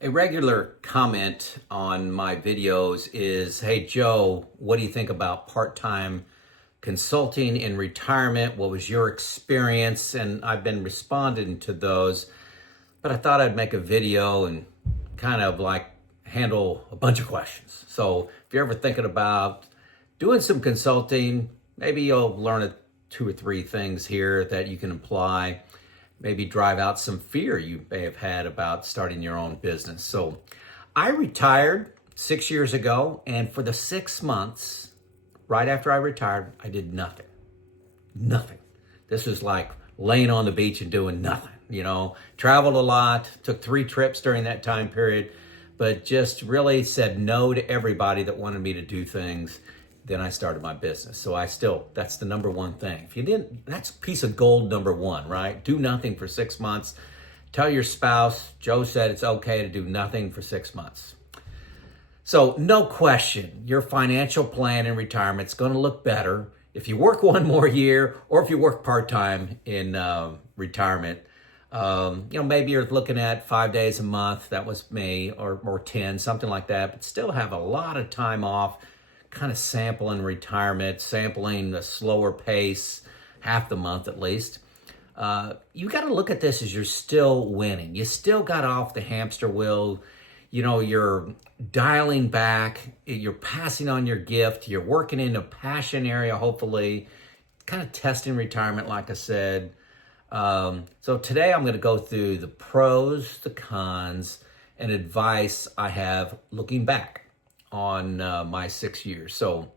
A regular comment on my videos is, hey Joe, what do you think about part-time consulting in retirement? What was your experience? And I've been responding to those, but I thought I'd make a video and kind of like handle a bunch of questions. So if you're ever thinking about doing some consulting, maybe you'll learn two or three things here that you can apply, maybe drive out some fear you may have had about starting your own business. So I retired 6 years ago, and for the 6 months right after I retired, I did nothing. Nothing. This was like laying on the beach and doing nothing. Traveled a lot, took 3 trips during that time period, but just really said no to everybody that wanted me to do things. Then I started my business. So that's the number one thing. If you didn't, that's piece of gold number one, right? Do nothing for 6 months. Tell your spouse, Joe said it's okay to do nothing for 6 months. So no question, your financial plan in retirement is going to look better if you work one more year or if you work part-time in retirement. Maybe you're looking at 5 days a month. That was me, or 10, something like that, but still have a lot of time off, kind of sampling retirement, sampling the slower pace, half the month at least. You got to look at this as you're still winning. You still got off the hamster wheel. You're dialing back. You're passing on your gift. You're working in a passion area, hopefully, kind of testing retirement, like I said. So today I'm going to go through the pros, the cons, and advice I have looking back on my 6 years. So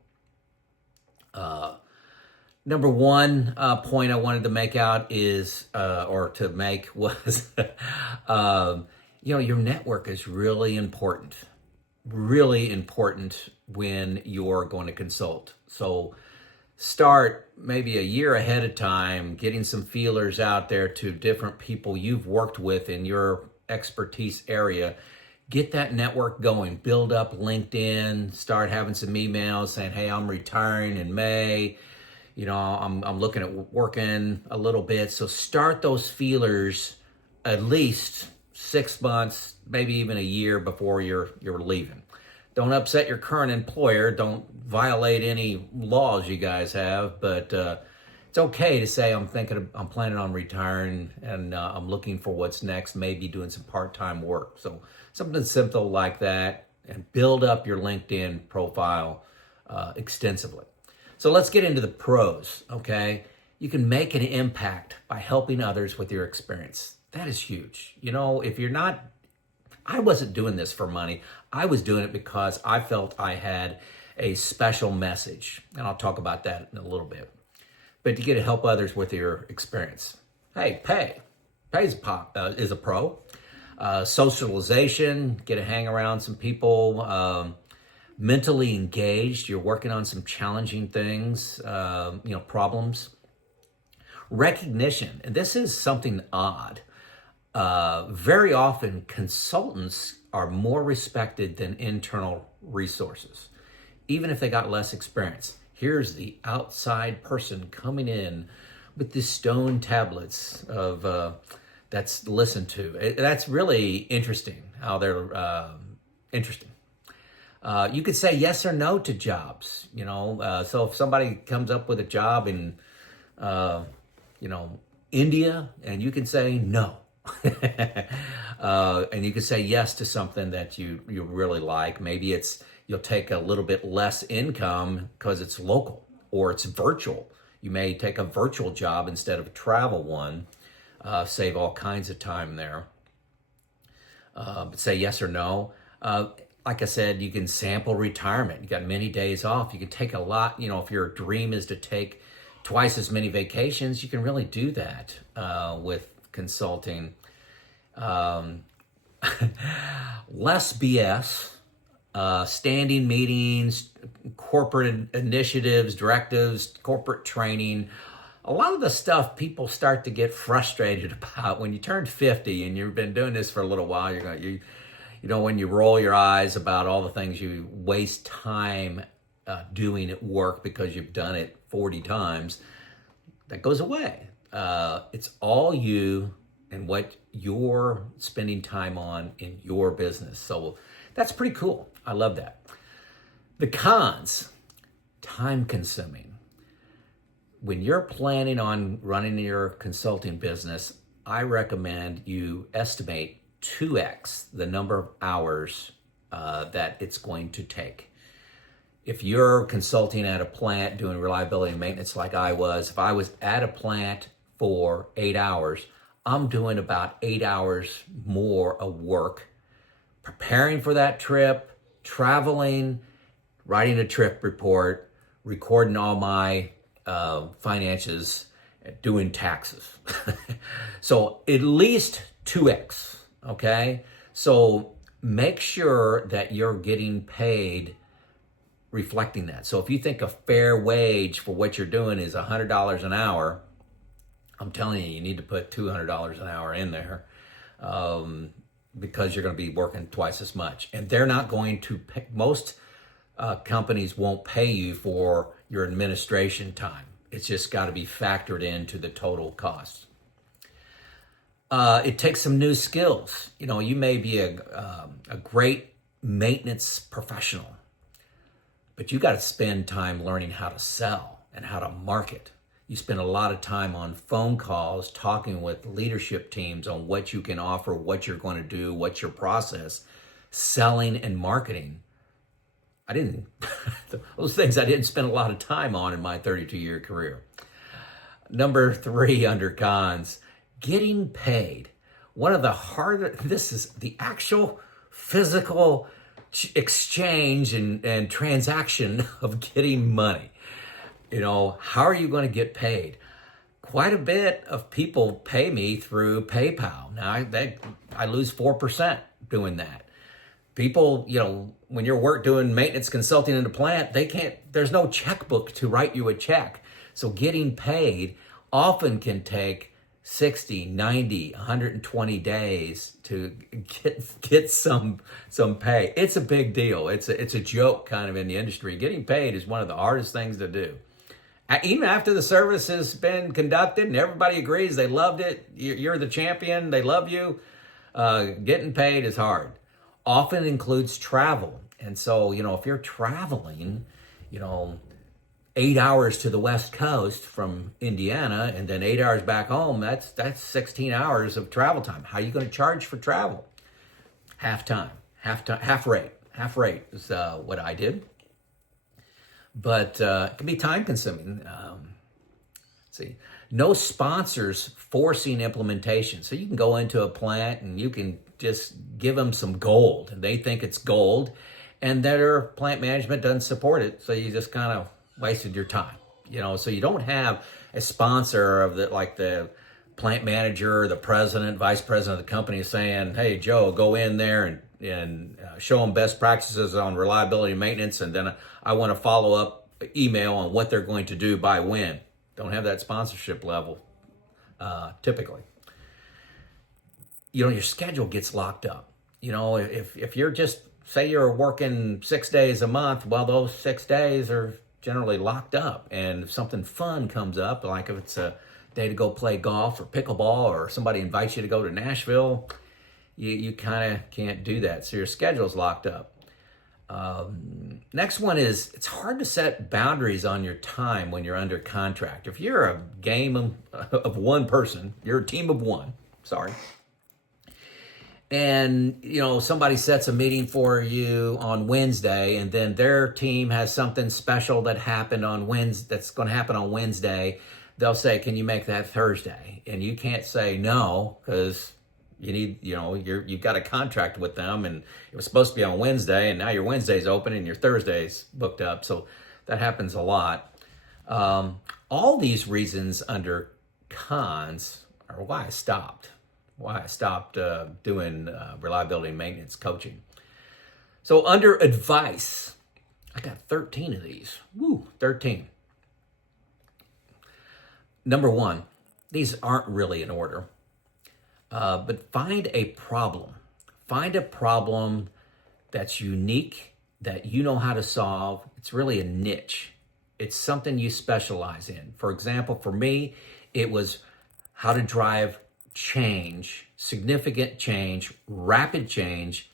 number one point I wanted to make out is, was, your network is really important when you're going to consult. So start maybe a year ahead of time, getting some feelers out there to different people you've worked with in your expertise area. Get that network going, build up LinkedIn, start having some emails saying, hey, I'm retiring in May. I'm looking at working a little bit. So start those feelers at least 6 months, maybe even a year before you're leaving. Don't upset your current employer. Don't violate any laws you guys have, but it's okay to say I'm planning on retiring and I'm looking for what's next, maybe doing some part-time work. So something simple like that, and build up your LinkedIn profile extensively. So let's get into the pros, okay? You can make an impact by helping others with your experience. That is huge. I wasn't doing this for money. I was doing it because I felt I had a special message, and I'll talk about that in a little bit. But you get to help others with your experience. Hey, pay is a pro. Socialization, get to hang around some people. Mentally engaged, you're working on some challenging things, problems. Recognition, and this is something odd. Very often, consultants are more respected than internal resources, even if they got less experience. Here's the outside person coming in with the stone tablets of that's listened to. That's really interesting how they're interesting. You could say yes or no to jobs. So if somebody comes up with a job in India, and you can say no. And you can say yes to something that you really like. Maybe you'll take a little bit less income because it's local or it's virtual. You may take a virtual job instead of a travel one, save all kinds of time there. But say yes or no. Like I said, you can sample retirement. You got many days off. You can take a lot. If your dream is to take twice as many vacations, you can really do that with consulting. Less BS, standing meetings, corporate initiatives, directives, corporate training. A lot of the stuff people start to get frustrated about when you turn 50 and you've been doing this for a little while. When you roll your eyes about all the things you waste time doing at work because you've done it 40 times, that goes away. It's all you and what you're spending time on in your business. So that's pretty cool. I love that. The cons, time consuming. When you're planning on running your consulting business, I recommend you estimate 2x the number of hours that it's going to take. If you're consulting at a plant doing reliability and maintenance like I was, if I was at a plant for 8 hours, I'm doing about 8 hours more of work, preparing for that trip, traveling, writing a trip report, recording all my finances, doing taxes. So at least 2x, okay? So make sure that you're getting paid reflecting that. So if you think a fair wage for what you're doing is $100 an hour, I'm telling you, you need to put $200 an hour in there because you're going to be working twice as much. And they're not going to pay, most companies won't pay you for your administration time. It's just got to be factored into the total cost. It takes some new skills. You know, you may be a great maintenance professional, but you got to spend time learning how to sell and how to market. You spend a lot of time on phone calls, talking with leadership teams on what you can offer, what you're going to do, what's your process, selling and marketing. Those things I didn't spend a lot of time on in my 32-year career. Number 3 under cons, getting paid. One of the hardest, this is the actual physical exchange and transaction of getting money. You know, how are you going to get paid? Quite a bit of people pay me through PayPal. Now, I lose 4% doing that. People, you know, when you're doing maintenance consulting in the plant, there's no checkbook to write you a check. So getting paid often can take 60, 90, 120 days to get some pay. It's a big deal. It's a joke kind of in the industry. Getting paid is one of the hardest things to do. Even after the service has been conducted and everybody agrees they loved it, you're the champion, they love you, getting paid is hard. Often includes travel. And so, you know, if you're traveling, you know, 8 hours to the West Coast from Indiana and then 8 hours back home, that's 16 hours of travel time. How are you going to charge for travel? Half rate. Half rate is what I did. But it can be time consuming. See, no sponsors forcing implementation. So you can go into a plant and you can just give them some gold and they think it's gold and their plant management doesn't support it. So you just kind of wasted your time, you know. So you don't have a sponsor of the plant manager, the president, vice president of the company saying, hey, Joe, go in there and show them best practices on reliability and maintenance. And then I want to follow up email on what they're going to do by when. Don't have that sponsorship level typically. You know, your schedule gets locked up. You know, if you're just, say you're working 6 days a month, well, those 6 days are generally locked up. And if something fun comes up, like if it's a day to go play golf or pickleball or somebody invites you to go to Nashville, you kind of can't do that. So your schedule's locked up. Next one is, it's hard to set boundaries on your time when you're under contract. If you're a game of one person, you're a team of one, and, you know, somebody sets a meeting for you on Wednesday and then their team has something special that happened on Wednesday, that's going to happen on Wednesday. They'll say, can you make that Thursday? And you can't say no because you need, you know, you've got a contract with them and it was supposed to be on Wednesday and now your Wednesday's open and your Thursday's booked up. So that happens a lot. All these reasons under cons are why I stopped doing reliability and maintenance coaching. So under advice, I got 13 of these. 13. Number 1, these aren't really in order, but find a problem. Find a problem that's unique, that you know how to solve. It's really a niche. It's something you specialize in. For example, for me, it was how to drive change, significant change, rapid change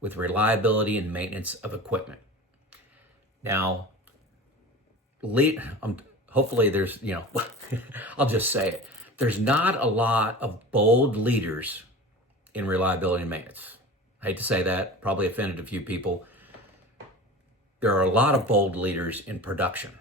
with reliability and maintenance of equipment. Now, hopefully there's, I'll just say it. There's not a lot of bold leaders in reliability and maintenance. I hate to say that, probably offended a few people. There are a lot of bold leaders in production.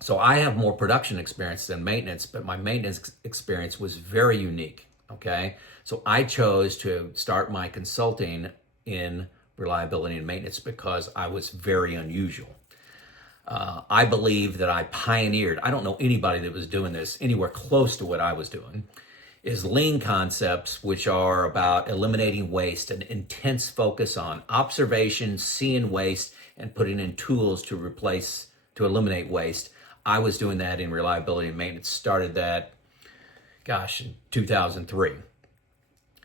So I have more production experience than maintenance, but my maintenance experience was very unique, okay? So I chose to start my consulting in reliability and maintenance because I was very unusual. I believe that I pioneered, I don't know anybody that was doing this anywhere close to what I was doing, is lean concepts, which are about eliminating waste, an intense focus on observation, seeing waste, and putting in tools to eliminate waste. I was doing that in reliability and maintenance, started that, in 2003.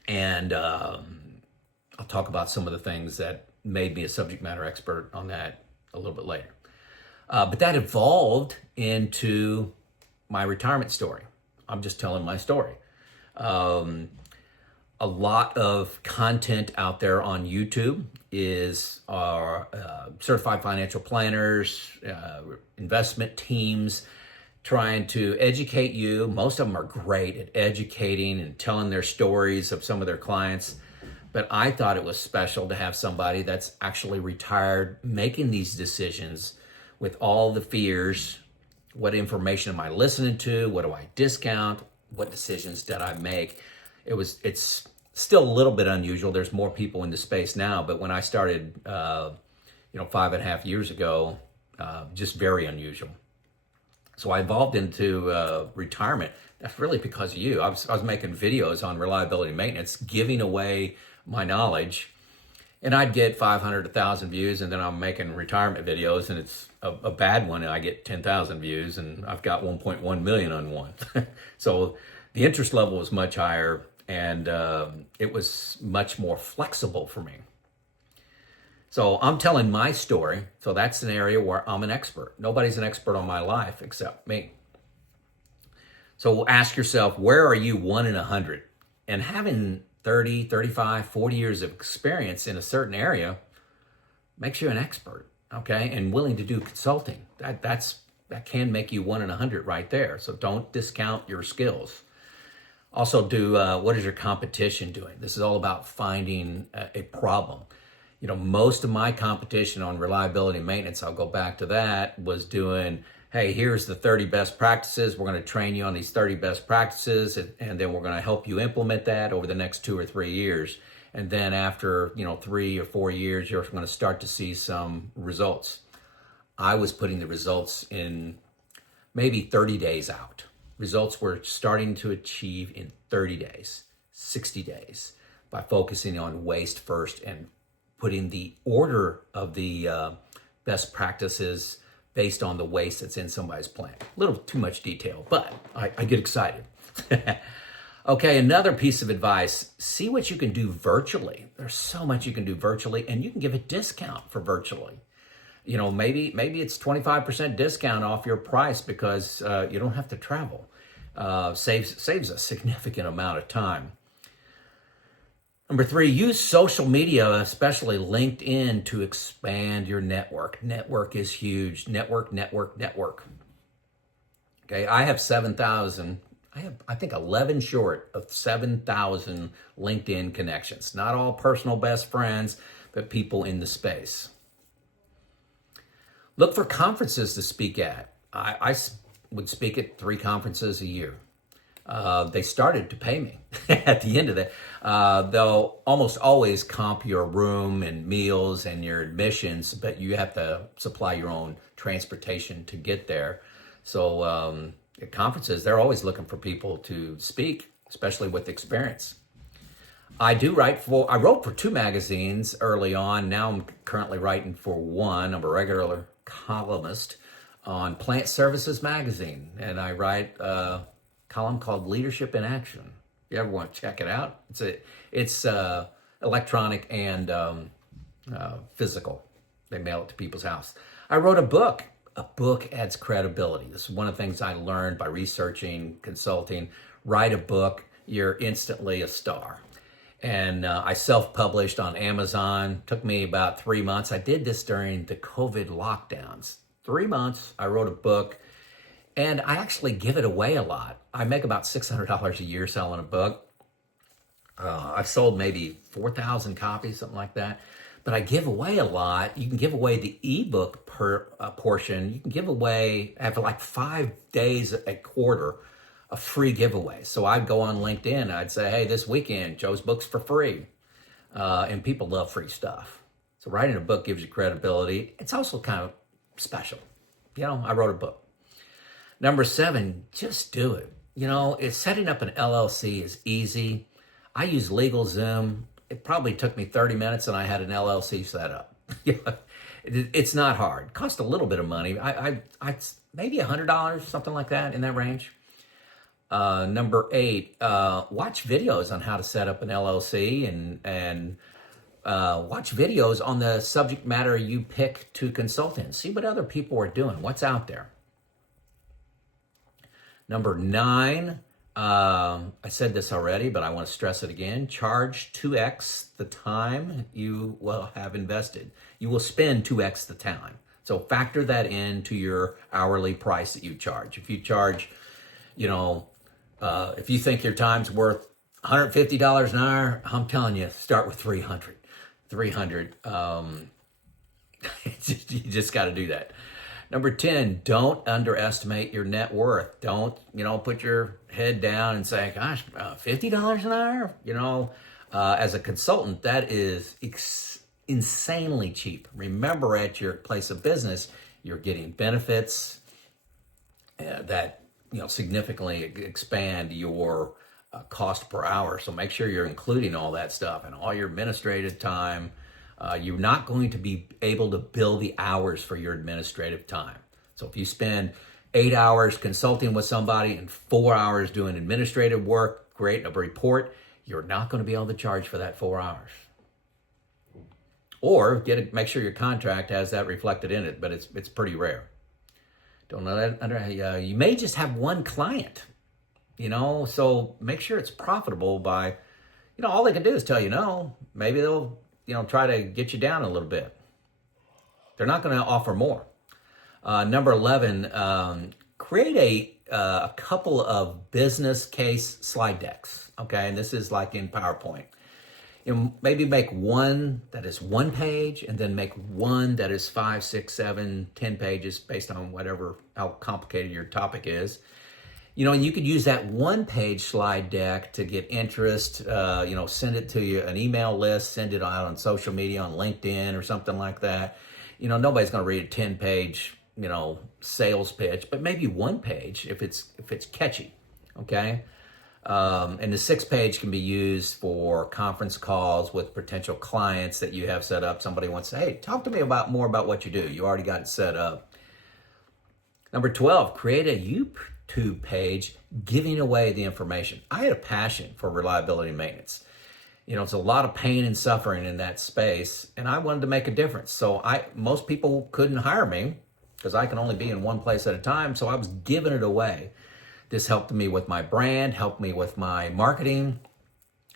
And I'll talk about some of the things that made me a subject matter expert on that a little bit later. But that evolved into my retirement story. I'm just telling my story. A lot of content out there on YouTube is certified financial planners, investment teams trying to educate you. Most of them are great at educating and telling their stories of some of their clients. But I thought it was special to have somebody that's actually retired making these decisions with all the fears. What information am I listening to? What do I discount? What decisions did I make? It's still a little bit unusual. There's more people in the space now, but when I started, 5.5 years ago, just very unusual. So I evolved into retirement. That's really because of you. I was making videos on reliability and maintenance, giving away my knowledge, and I'd get 500, 1,000 views, and then I'm making retirement videos, and it's a bad one, and I get 10,000 views, and I've got 1.1 million on one. So the interest level was much higher, and it was much more flexible for me. So I'm telling my story, so that's an area where I'm an expert. Nobody's an expert on my life except me. So ask yourself, where are you 1 in 100? And having 30, 35, 40 years of experience in a certain area makes you an expert, okay? And willing to do consulting. That can make you 1 in 100 right there. So don't discount your skills. Also what is your competition doing? This is all about finding a problem. Most of my competition on reliability and maintenance, I'll go back to that, was doing, hey, here's the 30 best practices. We're going to train you on these 30 best practices, and then we're going to help you implement that over the next 2 or 3 years. And then after, 3 or 4 years, you're going to start to see some results. I was putting the results in maybe 30 days out. Results we're starting to achieve in 30 days, 60 days, by focusing on waste first and putting the order of the best practices based on the waste that's in somebody's plant. A little too much detail, but I get excited. Okay, another piece of advice, see what you can do virtually. There's so much you can do virtually, and you can give a discount for virtually. Maybe it's 25% discount off your price because you don't have to travel. Saves a significant amount of time. Number 3, use social media, especially LinkedIn, to expand your network. Network is huge. Network. Okay, I have 7,000. I think 11 short of 7,000 LinkedIn connections. Not all personal best friends, but people in the space. Look for conferences to speak at. I would speak at 3 conferences a year. They started to pay me at the end of that. They'll almost always comp your room and meals and your admissions, but you have to supply your own transportation to get there. So at conferences, they're always looking for people to speak, especially with experience. I wrote for 2 magazines early on. Now I'm currently writing for 1. I'm a regular columnist on Plant Services Magazine, and I write column called Leadership in Action. If you ever want to check it out, it's electronic and physical. They mail it to people's house. I wrote a book. A book adds credibility. This is one of the things I learned by researching, consulting. Write a book. you're instantly a star. And I self-published on Amazon. Took me about 3 months. I did this during the COVID lockdowns. 3 months, I wrote a book, and I actually give it away a lot. I make about $600 a year selling a book. I've sold maybe 4,000 copies, something like that. But I give away a lot. You can give away the ebook portion. You can give away, have like 5 days a quarter of free giveaways. So I'd go on LinkedIn. I'd say, hey, this weekend, Joe's book's for free. And people love free stuff. So writing a book gives you credibility. It's also kind of special. I wrote a book. Number 7, just do it. Setting up an LLC is easy. I use LegalZoom. It probably took me 30 minutes and I had an LLC set up. It's not hard. It cost a little bit of money. I maybe $100, something like that, in that range. Number 8, watch videos on how to set up an LLC and watch videos on the subject matter you pick to consult in. See what other people are doing. What's out there? Number 9, I said this already, but I want to stress it again. Charge 2x the time you will have invested. You will spend 2x the time. So factor that into your hourly price that you charge. If you charge, if you think your time's worth $150 an hour, I'm telling you, start with 300. 300. You just got to do that. Number 10, don't underestimate your net worth. Don't, put your head down and say, gosh, $50 an hour? As a consultant, that is insanely cheap. Remember, at your place of business, you're getting benefits that, significantly expand your cost per hour. So make sure you're including all that stuff and all your administrative time. You're not going to be able to bill the hours for your administrative time. So if you spend 8 hours consulting with somebody and 4 hours doing administrative work, creating a report, you're not going to be able to charge for that 4 hours. Or make sure your contract has that reflected in it, but it's pretty rare. Don't know that. You may just have one client, so make sure it's profitable by, all they can do is tell you no. Maybe they'll try to get you down a little bit. They're not going to offer more. Number 11, create a couple of business case slide decks. Okay, and this is like in PowerPoint. Maybe make one that is 1 page, and then make one that is 5, 6, 7, 10 pages, based on how complicated your topic is. And you could use that 1-page slide deck to get interest, send it to you, an email list, send it out on social media, on LinkedIn or something like that. Nobody's going to read a 10-page, sales pitch, but maybe 1 page if it's catchy, okay? And the 6-page can be used for conference calls with potential clients that you have set up. Somebody wants to say, hey, talk to me more about what you do. You already got it set up. Number 12, create a YouTube page giving away the information. I had a passion for reliability and maintenance. It's a lot of pain and suffering in that space, and I wanted to make a difference. So most people couldn't hire me because I can only be in one place at a time, so I was giving it away. This helped me with my brand, helped me with my marketing,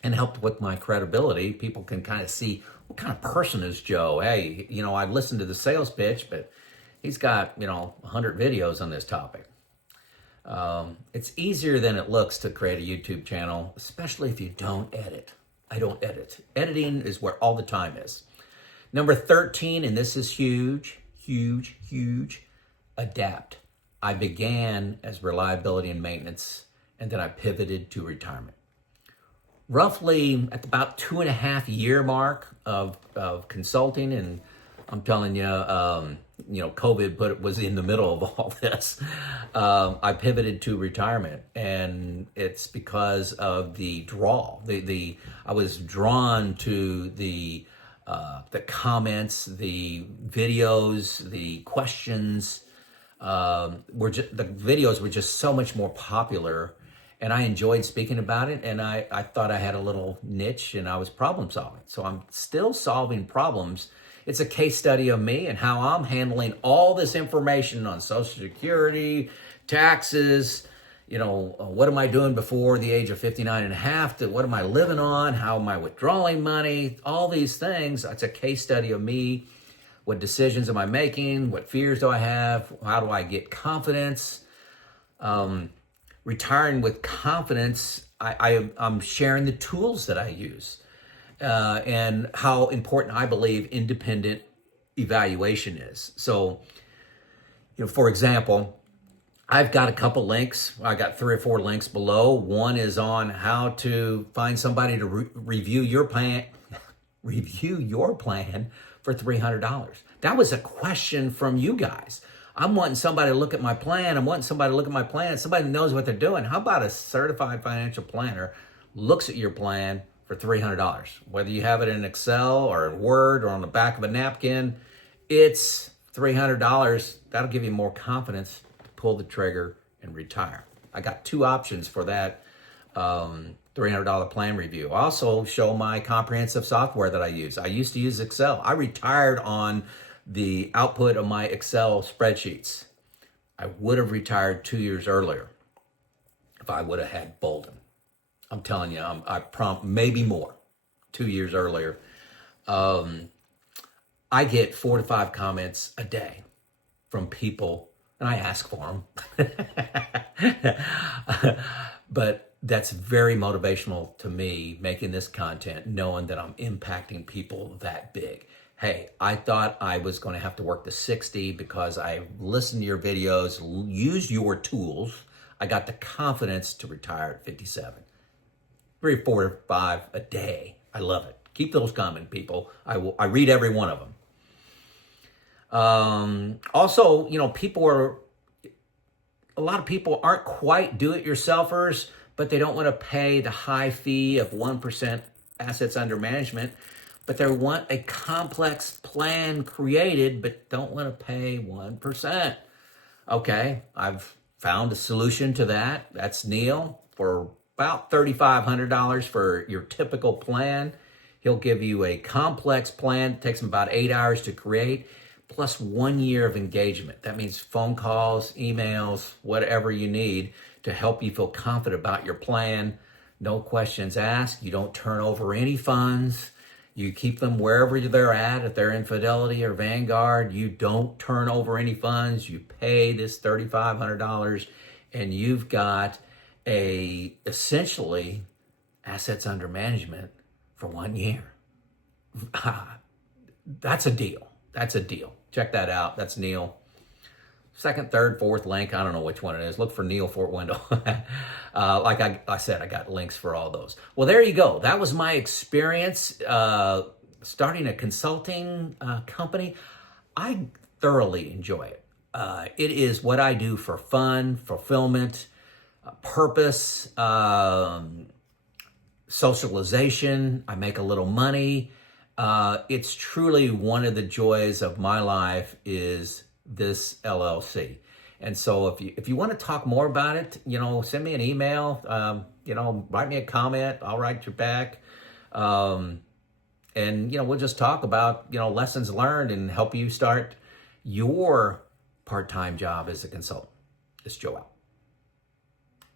and helped with my credibility. People can kind of see, what kind of person is Joe? Hey, I listened to the sales pitch, but he's got, 100 videos on this topic. It's easier than it looks to create a YouTube channel, especially if you don't edit. I don't edit. Editing is where all the time is. Number 13, and this is huge, huge, huge, adapt. I began as reliability and maintenance, and then I pivoted to retirement. Roughly at about 2.5-year mark of consulting, and I'm telling you, COVID was in the middle of all this. I pivoted to retirement, and it's because of the draw. I was drawn to the comments, the videos, the questions. The videos were just so much more popular, and I enjoyed speaking about it, and I thought I had a little niche, and I was problem solving. So I'm still solving problems. It's a case study of me and how I'm handling all this information on Social Security, taxes, what am I doing before the age of 59 and a half? What am I living on? How am I withdrawing money? All these things. It's a case study of me. What decisions am I making? What fears do I have? How do I get confidence? Retiring with confidence, I'm sharing the tools that I use and how important I believe independent evaluation is. So, for example, I've got a couple links. I got 3 or 4 links below. One is on how to find somebody to review your plan, for $300. That was a question from you guys. I'm wanting somebody to look at my plan. Somebody that knows what they're doing. How about a certified financial planner looks at your plan for $300? Whether you have it in Excel or in Word or on the back of a napkin, it's $300. That'll give you more confidence to pull the trigger and retire. I got 2 options for that $300 plan review. I also show my comprehensive software that I use. I used to use Excel. I retired on the output of my Excel spreadsheets. I would have retired 2 years earlier if I would have had Boldin. I'm telling you, I prompt maybe more 2 years earlier. I get 4 to 5 comments a day from people, and I ask for them. But that's very motivational to me, making this content, knowing that I'm impacting people that big. Hey, I thought I was going to have to work to 60 because I listened to your videos, used your tools. I got the confidence to retire at 57. 3, 4, 5 a day. I love it. Keep those coming, people. I read every one of them. Also, a lot of people aren't quite do-it-yourselfers, but they don't want to pay the high fee of 1% assets under management, but they want a complex plan created, but don't want to pay 1%. Okay, I've found a solution to that. That's Neil for about $3,500 for your typical plan. He'll give you a complex plan. It takes him about 8 hours to create, plus 1 year of engagement. That means phone calls, emails, whatever you need to help you feel confident about your plan. No questions asked. You don't turn over any funds. You keep them wherever they're at. If they're in Fidelity or Vanguard, you don't turn over any funds. You pay this $3,500 and you've got essentially assets under management for 1 year. That's a deal. That's a deal. Check that out. That's Neil. Second, third, fourth link. I don't know which one it is. Look for Neil Fort Window. Like I said, I got links for all those. Well, there you go. That was my experience starting a consulting company. I thoroughly enjoy it. It is what I do for fun, fulfillment, purpose, socialization. I make a little money. It's truly one of the joys of my life is this LLC. And so if you want to talk more about it, send me an email, write me a comment. I'll write you back. And, we'll just talk about, lessons learned and help you start your part-time job as a consultant. It's Joe out.